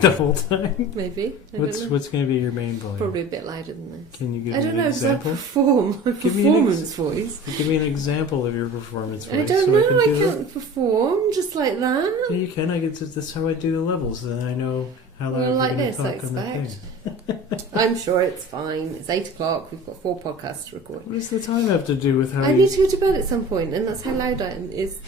The whole time? Maybe. What's going to be your main volume? Probably a bit louder than this. Can you give me an example? I perform. My performance voice. Give me an example of your performance voice. I don't know. I can't perform just like that. Yeah, you can. That's how I do the levels. Then I know how loud like you're going this, to I talk on the thing. I'm sure it's fine. It's 8 o'clock. We've got 4 podcasts to record. What does the time have to do with how I need to go to bed at some point, and that's how loud I am. Is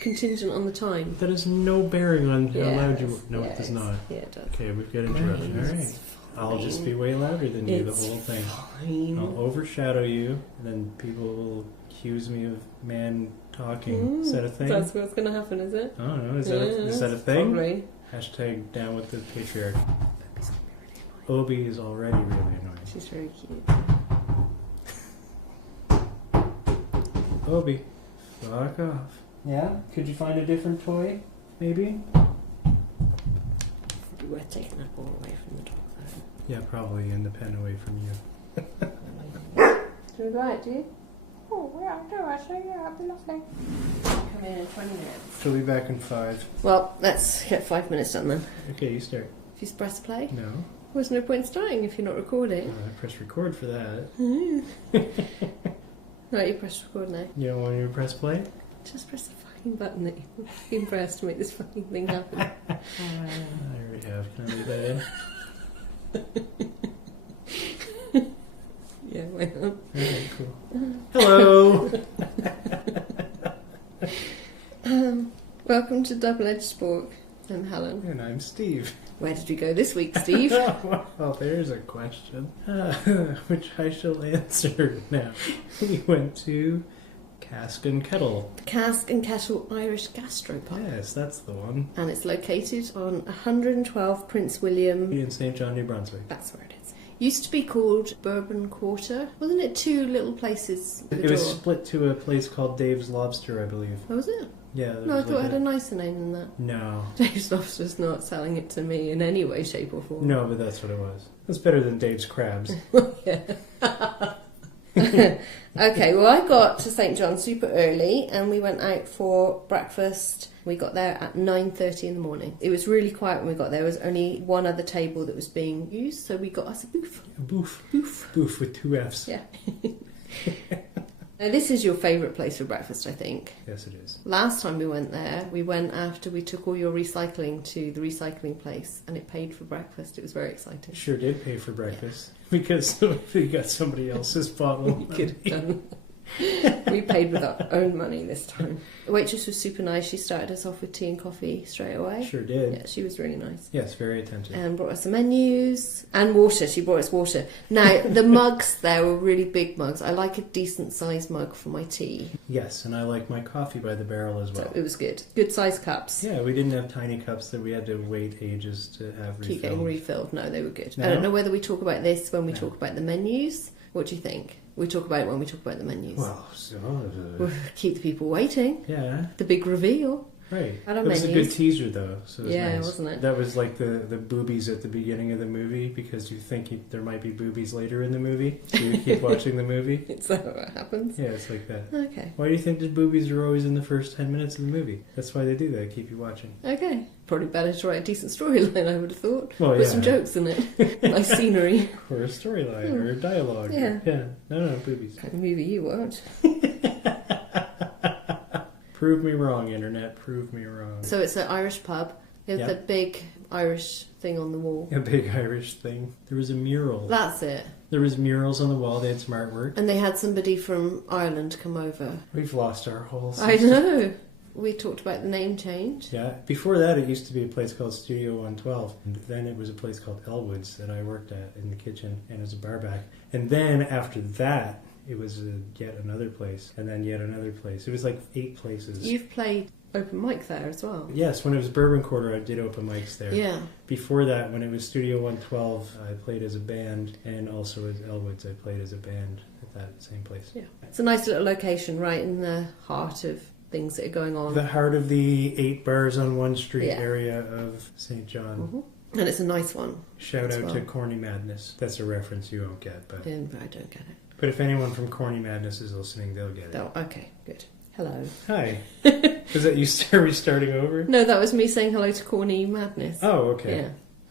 contingent on the time. That has no bearing on how loud you... No, it does not. Yeah, it does. Okay, we've got interruption. All right. I'll just be way louder than you the whole thing. Fine. I'll overshadow you, and then people will accuse me of man talking. Is that a thing? That's what's going to happen, is it? I don't know. Is that a thing? Probably. Hashtag down with the patriarchy. Obi is already really annoying. She's very cute. Obi, fuck off. Yeah? Could you find a different toy, maybe? It'd be worth taking that ball away from the dog, though. Yeah, probably, and the pen away from you. Do we go out, do you? Oh, yeah, I do actually. Yeah, that'd be lovely. Come in 20 minutes. She'll be back in 5. Well, let's get 5 minutes done then. Okay, you start. If you press play? No. Well, there's no point in starting if you're not recording. I press record for that. Right, you press record now. You don't want me to press play? Just press the fucking button that you've fucking pressed to make this fucking thing happen. I already have. Can I leave that in? Yeah, why not? Alright, cool. Hello! Welcome to Double-Edged Spork. I'm Helen. And I'm Steve. Where did we go this week, Steve? Well, there's a question, which I shall answer now. We went to Cask Kettle. The Cask Kettle Irish Gastropub. Yes, that's the one. And it's located on 112 Prince William... In St. John, New Brunswick. That's where it is. Used to be called Bourbon Quarter. Wasn't it 2 little places? It was split to a place called Dave's Lobster, I believe. Oh, was it? Yeah. No, I thought it had a nicer name than that. No. Dave's Lobster's not selling it to me in any way, shape or form. No, but that's what it was. That's better than Dave's Crabs. Yeah. Okay, well, I got to St. John super early and we went out for breakfast. We got there at 9:30 in the morning. It was really quiet when we got there. There was only one other table that was being used, so we got us a booth. A booth. Booth. Booth with 2 Fs. Yeah. Now, this is your favourite place for breakfast, I think. Yes, it is. Last time we went there, we went after we took all your recycling to the recycling place and it paid for breakfast. It was very exciting. Sure did pay for breakfast. Yeah. Because we got somebody else's bottle. We could have done. We paid with our own money this time. The waitress was super nice. She started us off with tea and coffee straight away. Sure did. Yeah, she was really nice. Yes, very attentive. And brought us the menus and water. She brought us water. Now, the mugs there were really big mugs. I like a decent sized mug for my tea. Yes, and I like my coffee by the barrel as well. So it was good. Good sized cups. Yeah, we didn't have tiny cups that we had to wait ages to have refilled. Keep getting refilled. No, they were good. No? I don't know whether we talk about this when we talk about the menus. What do you think? We talk about it when we talk about the menus. Well, so... We'll keep the people waiting. Yeah. The big reveal. Right. It was a good teaser, though. So it was nice. Wasn't it? That was like the boobies at the beginning of the movie, because you think there might be boobies later in the movie, so you keep watching the movie. Is that what happens? Yeah, it's like that. Okay. Why do you think the boobies are always in the first 10 minutes of the movie? That's why they do that, keep you watching. Okay. Probably better to write a decent storyline, I would have thought. Well, With some jokes in it. Nice scenery. Or a storyline, or dialogue. Yeah. Yeah. No, boobies. What kind of movie you watch? Prove me wrong, Internet. Prove me wrong. So it's an Irish pub. They have the big Irish thing on the wall. A big Irish thing. There was a mural. That's it. There was murals on the wall. They had some artwork. And they had somebody from Ireland come over. We've lost our whole system. I know. We talked about the name change. Yeah. Before that, it used to be a place called Studio 112. And then it was a place called Elwood's that I worked at in the kitchen and as a barback. And then after that, it was yet another place, and then yet another place. It was like 8 places. You've played open mic there as well. Yes, when it was Bourbon Quarter, I did open mics there. Yeah. Before that, when it was Studio 112, I played as a band, and also as Elwood's, I played as a band at that same place. Yeah. It's a nice little location right in the heart of things that are going on. The heart of the 8 bars on one street area of St. John. Mm-hmm. And it's a nice one. Shout out to Corny Madness. That's a reference you won't get, but I don't get it. But if anyone from Corny Madness is listening, they'll get it. Oh, okay, good. Hello. Hi. Is that you restarting over? No, that was me saying hello to Corny Madness. Oh, okay. Yeah.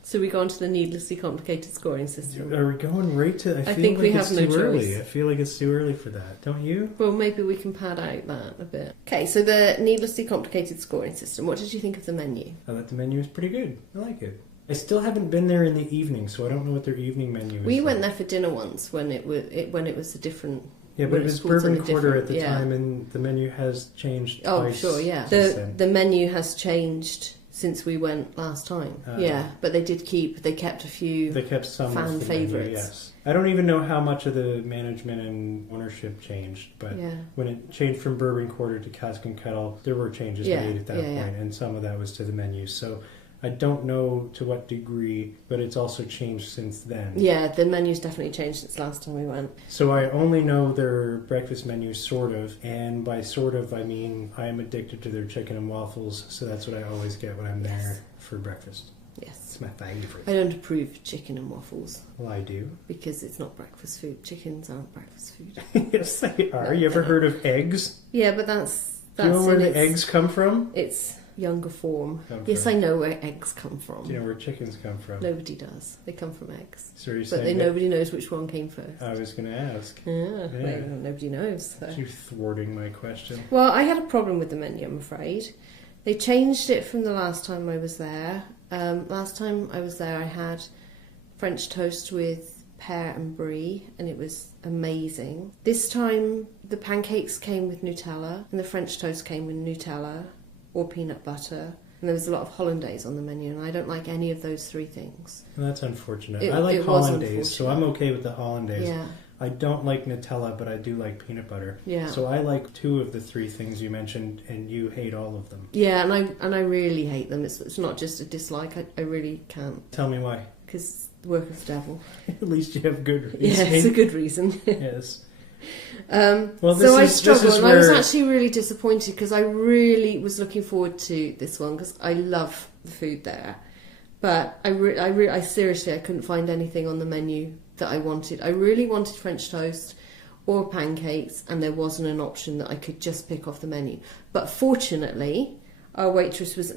So we go on to the needlessly complicated scoring system. Are we going right to... I think we have no choice. Early. I feel like it's too early for that. Don't you? Well, maybe we can pad out that a bit. Okay, so the needlessly complicated scoring system. What did you think of the menu? I thought the menu was pretty good. I like it. I still haven't been there in the evening, so I don't know what their evening menu is. We went there for dinner once when it was a different... Yeah, but it was Bourbon Quarter at the time, and the menu has changed twice. Oh, sure, yeah. The menu has changed since we went last time. But they kept a few some fan favourites. Yes. I don't even know how much of the management and ownership changed, but when it changed from Bourbon Quarter to Cask Kettle, there were changes made at that point, and some of that was to the menu. So I don't know to what degree, but it's also changed since then. Yeah, the menu's definitely changed since last time we went. So I only know their breakfast menu, sort of, and by sort of I mean I am addicted to their chicken and waffles, so that's what I always get when I'm there for breakfast. Yes. It's my favorite. I don't approve of chicken and waffles. Well, I do. Because it's not breakfast food. Chickens aren't breakfast food. Yes, they are. You ever heard of eggs? Yeah, but that's do you know where the eggs come from? It's younger form. Yes, I know where eggs come from. Do you know where chickens come from? Nobody does. They come from eggs. So you're but nobody knows which one came first. I was going to ask. Well, nobody knows. So. You're thwarting my question. Well, I had a problem with the menu, I'm afraid. They changed it from the last time I was there. Last time I was there, I had French toast with pear and brie, and it was amazing. This time, the pancakes came with Nutella, and the French toast came with Nutella or peanut butter, and there was a lot of hollandaise on the menu, and I don't like any of those three things. Well, that's unfortunate. I like hollandaise, so I'm okay with the hollandaise. Yeah. I don't like Nutella, but I do like peanut butter. Yeah. So I like two of the three things you mentioned, and you hate all of them. Yeah, and I really hate them. It's not just a dislike. I really can't. Tell me why. Because the work of the devil. At least you have good reason. Yeah, it's a good reason. Yes. So I struggled, and I was actually really disappointed because I really was looking forward to this one because I love the food there. But I seriously, I couldn't find anything on the menu that I wanted. I really wanted French toast or pancakes, and there wasn't an option that I could just pick off the menu. But fortunately, our waitress was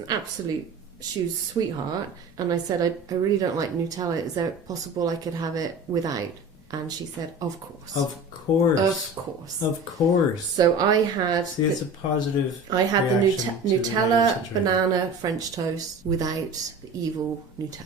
she was a sweetheart, and I said, I really don't like Nutella. Is there possible I could have it without? And she said, of course. Of course. Of course. Of course. So I had... See, it's a positive I had the Nutella banana French toast without the evil Nutella.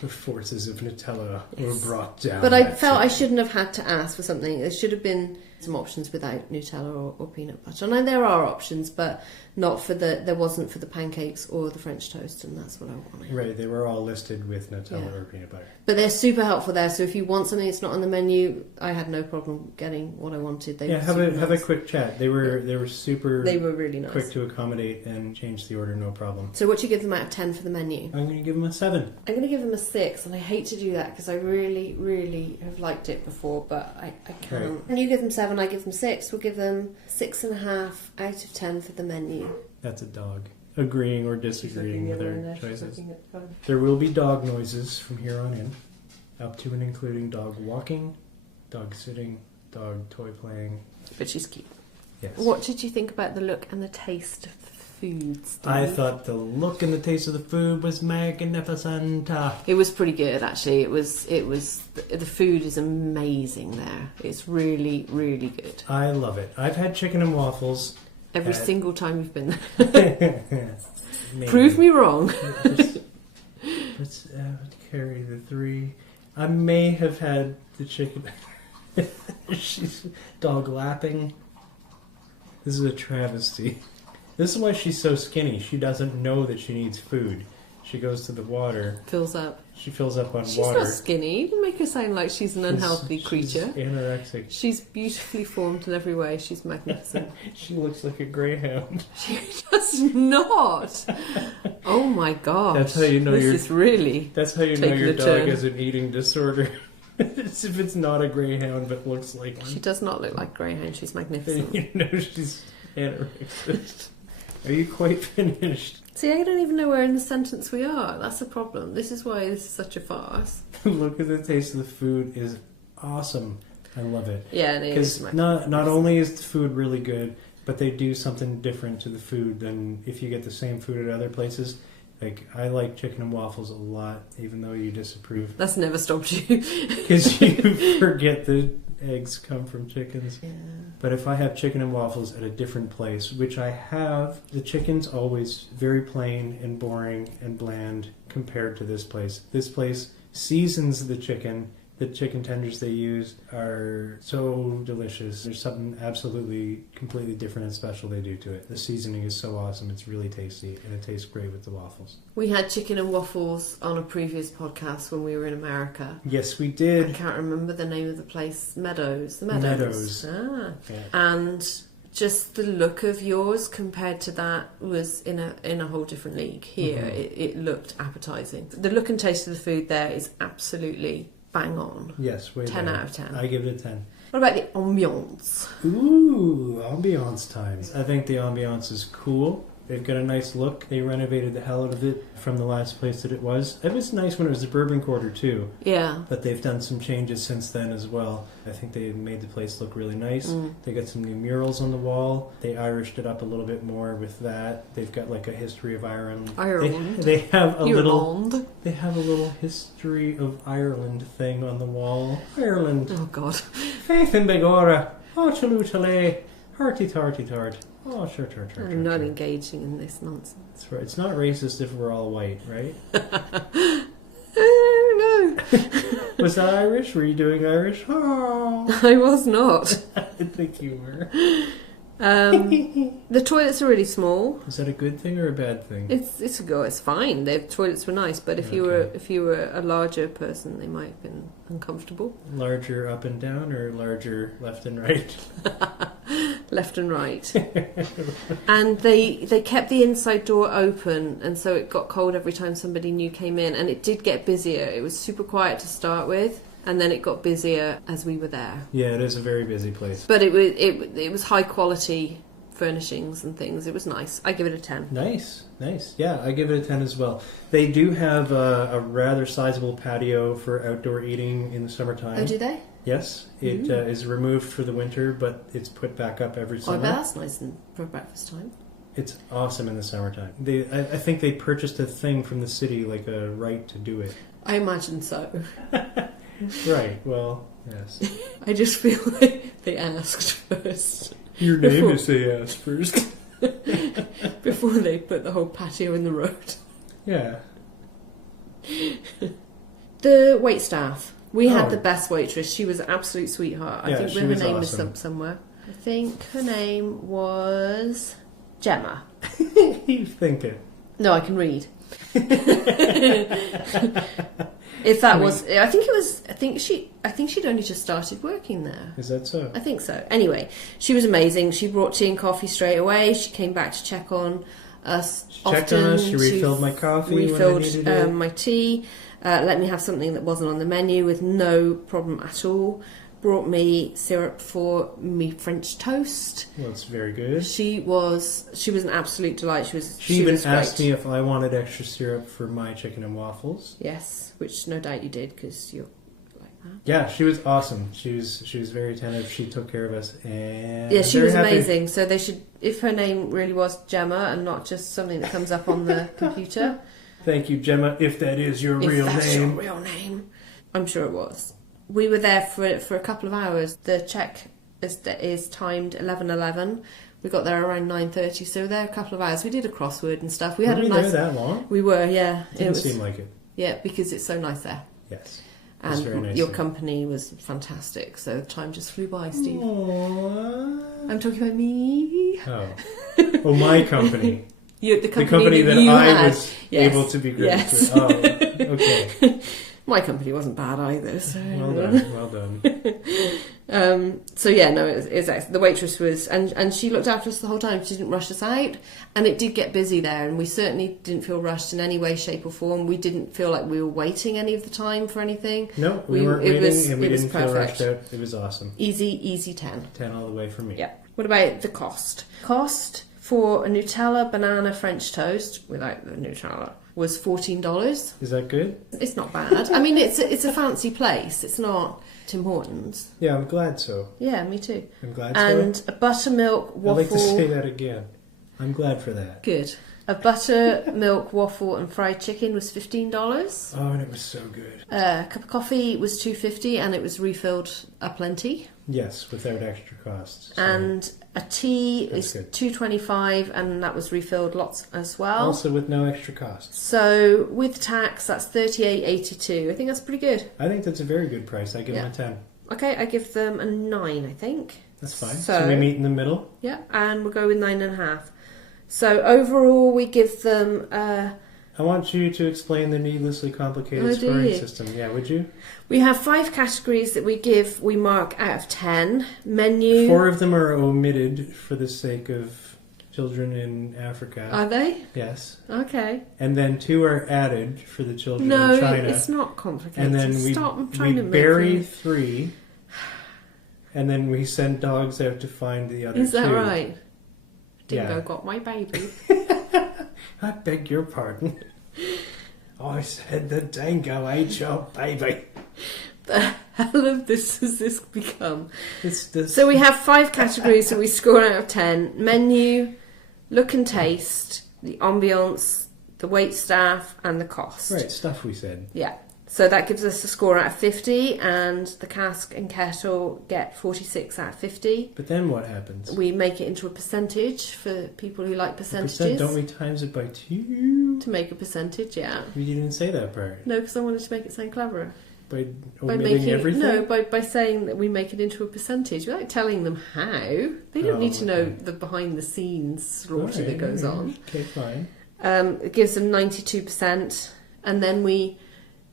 The forces of Nutella were brought down. But I felt I shouldn't have had to ask for something. There should have been some options without Nutella or peanut butter. And there are options, but there wasn't for the pancakes or the French toast, and that's what I wanted. Right, they were all listed with Nutella or peanut butter. But they're super helpful there, so if you want something that's not on the menu, I had no problem getting what I wanted. Have a quick chat. They were super. They were really nice. Quick to accommodate and change the order, no problem. So what do you give them out of 10 for the menu? I'm going to give them a 7. I'm going to give them a 6, and I hate to do that because I really, really have liked it before, but I can't. Right. And you give them 7, I give them 6. We'll give them 6.5 out of 10 for the menu. That's a dog. Agreeing or disagreeing with our choices. There will be dog noises from here on in, up to and including dog walking, dog sitting, dog toy playing. But she's cute. Yes. What did you think about the look and the taste of the food, Steve? I thought the look and the taste of the food was magnificent. It was pretty good, actually. It was. The food is amazing there. It's really, really good. I love it. I've had chicken and waffles. Every single time you've been there. Prove me wrong. Let's carry the 3. I may have had the chicken. She's dog lapping. This is a travesty. This is why she's so skinny. She doesn't know that she needs food. She goes to the water. Fills up. She fills up on she's water. She's not skinny. You can make her sound like she's an unhealthy creature. She's anorexic. She's beautifully formed in every way. She's magnificent. She looks like a greyhound. She does not. Oh my gosh. That's how you know this is really. That's how you know your dog has an eating disorder. It's if it's not a greyhound but looks like one. She does not look like a greyhound. She's magnificent. You know she's anorexic. Are you quite finished? See, I don't even know where in the sentence we are. That's the problem. This is why this is such a farce. Look at the taste of the food is awesome. I love it. Yeah, it is. Because not only is the food really good, but they do something different to the food than if you get the same food at other places. Like, I like chicken and waffles a lot, even though you disapprove. That's never stopped you. Because you forget that eggs come from chickens. Yeah. But if I have chicken and waffles at a different place, which I have, the chicken's always very plain and boring and bland compared to this place. This place seasons the chicken. The chicken tenders they use are so delicious. There's something absolutely, completely different and special they do to it. The seasoning is so awesome. It's really tasty, and it tastes great with the waffles. We had chicken and waffles on a previous podcast when we were in America. Yes, we did. I can't remember the name of the place. Meadows. The Meadows. Meadows. Ah. Yeah. And just the look of yours compared to that was in a whole different league. Here, it looked appetising. The look and taste of the food there is absolutely bang on. Yes, way 10 better. out of 10. I give it a 10. What about the ambiance? Ooh, ambiance time. I think the ambiance is cool. They've got a nice look. They renovated the hell out of it from the last place that it was. It was nice when it was the Bourbon Quarter too. Yeah. But they've done some changes since then as well. I think they made the place look really nice. They got some new murals on the wall. They Irished it up a little bit more with that. They've got like a history of Ireland. They have a little. They have a little history of Ireland thing on the wall. Ireland. Oh God. Faith in Begora. Oh, chalu Hearty tarty tart. Oh, sure. I'm not engaging in this nonsense. That's right. It's not racist if we're all white, right? No. Was that Irish? Were you doing Irish? Oh. I was not. I think you were. The toilets are really small. Is that a good thing or a bad thing? It's fine. The toilets were nice, but if you were a larger person, they might have been uncomfortable. Larger up and down or larger left and right? Left and right. And they kept the inside door open, and so it got cold every time somebody new came in, and it did get busier. It was super quiet to start with, and then it got busier as we were there. Yeah, it is a very busy place. But it was high quality furnishings and things. It was nice. I give it a 10. Nice. Yeah, I give it a 10 as well. They do have a rather sizable patio for outdoor eating in the summertime. Oh, do they? Yes, it is removed for the winter, but it's put back up every summer. Oh, I bet that's nice for breakfast time. It's awesome in the summertime. I think they purchased a thing from the city, like a right to do it. I imagine so. Right, well, yes. I just feel like they asked first. Your name is they asked first. Before they put the whole patio in the road. Yeah. The waitstaff. We had the best waitress. She was an absolute sweetheart. I think her name is somewhere. I think her name was Gemma. You think it? No, I can read. If that was, I think she'd only just started working there. Is that so? I think so. Anyway, she was amazing. She brought tea and coffee straight away. She came back to check on us. She checked on us. She refilled my coffee. Refilled when I needed it. My tea. Let me have something that wasn't on the menu with no problem at all. Brought me syrup for me French toast. Well, it's very good. She was an absolute delight. She even was asked great. me if I wanted extra syrup for my chicken and waffles. Yes, which no doubt you did because you're like that. Yeah, she was awesome. She was very attentive. She took care of us, and yeah, she was happy. amazing. So they should, if her name really was Gemma and not just something that comes up on the computer. Thank you, Gemma. If that is your real name. Your real name, I'm sure it was. We were there for a couple of hours. The check is timed 11:11. We got there around 9:30, so there a couple of hours. We did a crossword and stuff. We had a nice. There that long? We were, yeah. Didn't seem like it. Yeah, because it's so nice there. Yes. And very nice your there. company was fantastic, so time just flew by, Steve. Aww. I'm talking about me. Oh, my company. The company that you I had. was able to be grateful yes. to. Oh, okay. My company wasn't bad either. So. Well done. So yeah, no, it was excellent. The waitress was, and she looked after us the whole time. She didn't rush us out, and it did get busy there, and we certainly didn't feel rushed in any way, shape, or form. We didn't feel like we were waiting any of the time for anything. No, we weren't waiting, and we didn't feel rushed out. It was awesome. Easy 10. 10 all the way for me. Yeah. What about the cost? Cost for a Nutella banana French toast without the Nutella was $14. Is that good? It's not bad. I mean, it's a fancy place. It's not Tim Hortons. Yeah, I'm glad so. Yeah, me too. I'm glad so. And a buttermilk waffle. I'd like to say that again. I'm glad for that. Good. A butter, milk, waffle and fried chicken was $15. Oh, and it was so good. A cup of coffee was $2.50 and it was refilled aplenty. Yes, without extra costs. So And a tea that's is good. $2.25 and that was refilled lots as well. Also with no extra costs. So with tax, that's $38.82. I think that's pretty good. I think that's a very good price. I give them a 10. Okay, I give them a 9, I think. That's fine. So So we meet in the middle. Yeah, and we'll go with 9.5. So overall, we give them. I want you to explain the needlessly complicated do scoring you? system. Yeah, would you? We have 5 categories that we mark out of 10. Menu. 4 of them are omitted for the sake of children in Africa. Are they? Yes. Okay. And then 2 are added for the children No, in China. it's not complicated. And then Stop trying to make bury me... 3. And then we send dogs out to find the other 2. Is that right? Dingo Yeah. got my baby. I beg your pardon. I said the dingo ate your baby. The hell of this has this become? It's this. So we have 5 categories that we score out of 10. Menu, look and taste, the ambience, the wait staff and the cost. Right, stuff we said. Yeah. So that gives us a score out of 50 and the Cask and Kettle get 46 out of 50. But then what happens? We make it into a percentage for people who like percentages. Don't we times it by 2? To make a percentage, yeah. We didn't say that part. No, because I wanted to make it sound cleverer. By By omitting making everything? No, by saying that we make it into a percentage without telling them how. They don't need to know okay. the behind the scenes slaughter Alright, that goes alright. on. Okay, fine. It gives them 92%, and then we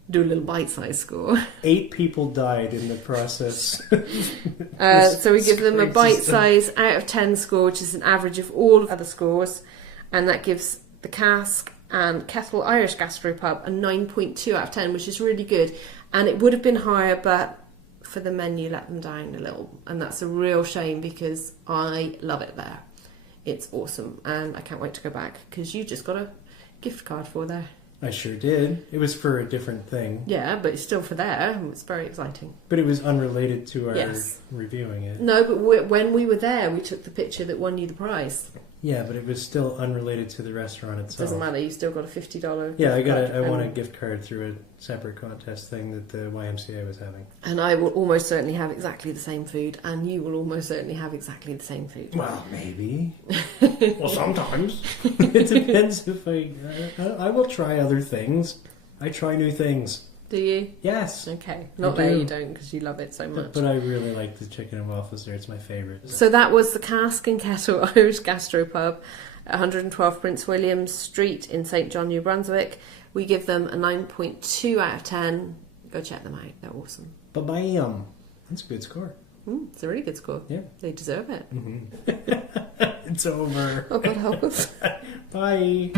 do a little bite-sized score. 8 people died in the process. So we give them a scoring bite-size out of 10 score, which is an average of all of other scores, and that gives the Cask and Kettle Irish Gastropub a 9.2 out of 10, which is really good. And it would have been higher, but for the menu, let them down a little, and that's a real shame because I love it there. It's awesome, and I can't wait to go back because you just got a gift card for there. I sure did. It was for a different thing. Yeah, but it's still for there, and it's very exciting. But it was unrelated to our Yes. reviewing it. No, but when we were there, we took the picture that won you the prize. Yeah, but it was still unrelated to the restaurant itself. Doesn't matter, you still got a $50 Yeah, I gift card, I won a and- gift card through a separate contest thing that the YMCA was having. And I will almost certainly have exactly the same food, and you will almost certainly have exactly the same food. Well, maybe. Well, sometimes. It depends if I will try other things. I try new things. Do you? Yes. Okay. Not I there do. you don't, because you love it so much. But I really like the chicken and waffles there. It's my favourite. So that was the Cask and Kettle Irish Gastropub at 112 Prince William Street in St John, New Brunswick. We give them a 9.2 out of 10. Go check them out. They're awesome. Ba-bam. That's a good score. It's a really good score. Yeah. They deserve it. It's over. Oh, God help us. Bye.